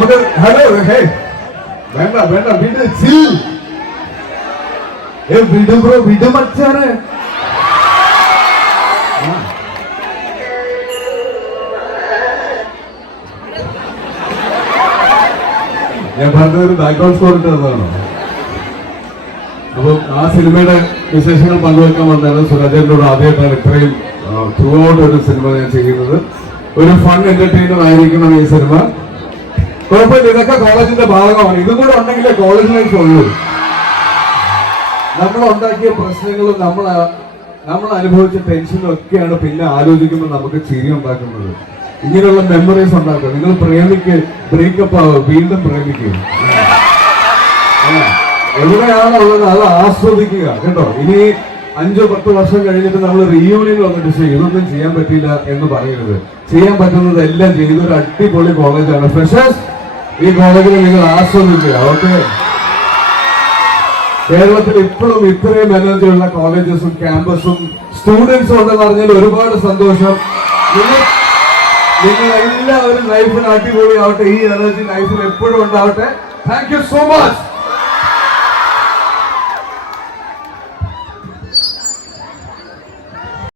നമ്മുടെ hello hey വേണ്ട വേണ്ട വിട് ചിൽ ഏ വിട് ബ്രോ വിട് മച്ചാണ് ഞാൻ പറഞ്ഞ ഒരു ബാക്ക്ഗ്രൗണ്ട് സ്കോർ ഇട്ടതാണോ അപ്പോൾ അപ്പൊ ആ സിനിമയുടെ വിശേഷങ്ങൾ പങ്കുവെക്കാൻ വന്നതാണ് സുരാജേന്ദ്രോട് ആദ്യമായിട്ടാണ് ഇത്രയും ത്രൂ ഔട്ട് ഒരു സിനിമ ഞാൻ ചെയ്യുന്നത്. ഒരു ഫൺ എന്റർടൈനർ ആയിരിക്കണം ഈ സിനിമ. കുഴപ്പമില്ല ഇതൊക്കെ കോളേജിന്റെ ഭാഗമാണ്. ഇതും കൂടെ ഉണ്ടെങ്കിലേ കോളേജ് ലൈഫ് ഉള്ളൂ നമ്മൾ ഉണ്ടാക്കിയ പ്രശ്നങ്ങളും നമ്മൾ നമ്മൾ അനുഭവിച്ച ടെൻഷനും ഒക്കെയാണ് പിന്നെ ആലോചിക്കുമ്പോൾ നമുക്ക് ചിരി ഉണ്ടാക്കുന്നത്. ഇങ്ങനെയുള്ള മെമ്മറീസ് ഉണ്ടാക്കുക. നിങ്ങൾ പ്രേമിക്ക് ബ്രേക്കപ്പ് ആവുക. വീണ്ടും പ്രേമിക്കുക എവിടെയാണുള്ളത് അത് ആസ്വദിക്കുക കേട്ടോ. ഇനി അഞ്ചോ പത്ത് വർഷം കഴിഞ്ഞിട്ട് നമ്മൾ റീയൂണിയൻ വന്നിട്ട് ചെയ്യും ഇതൊന്നും ചെയ്യാൻ പറ്റില്ല എന്ന് പറയരുത്. ചെയ്യാൻ പറ്റുന്നത് എല്ലാം ചെയ്തൊരു അടിപൊളി കോളേജാണ് ഫ്രഷേഴ്സ് ഈ കോളേജിൽ നിങ്ങൾ ആസ്വദിക്കുക ഓക്കെ കേരളത്തിൽ ഇപ്പോഴും ഇത്രയും എനർജി ഉള്ള കോളേജസും ക്യാമ്പസും സ്റ്റുഡൻസും ഉണ്ടെന്ന് പറഞ്ഞാൽ ഒരുപാട് സന്തോഷം. നിങ്ങൾ നിങ്ങൾ എല്ലാവരും ലൈഫിൽ അടിപൊളിയാവട്ടെ ഈ എനർജി ലൈഫിൽ എപ്പോഴും ഉണ്ടാവട്ടെ. Thank you so much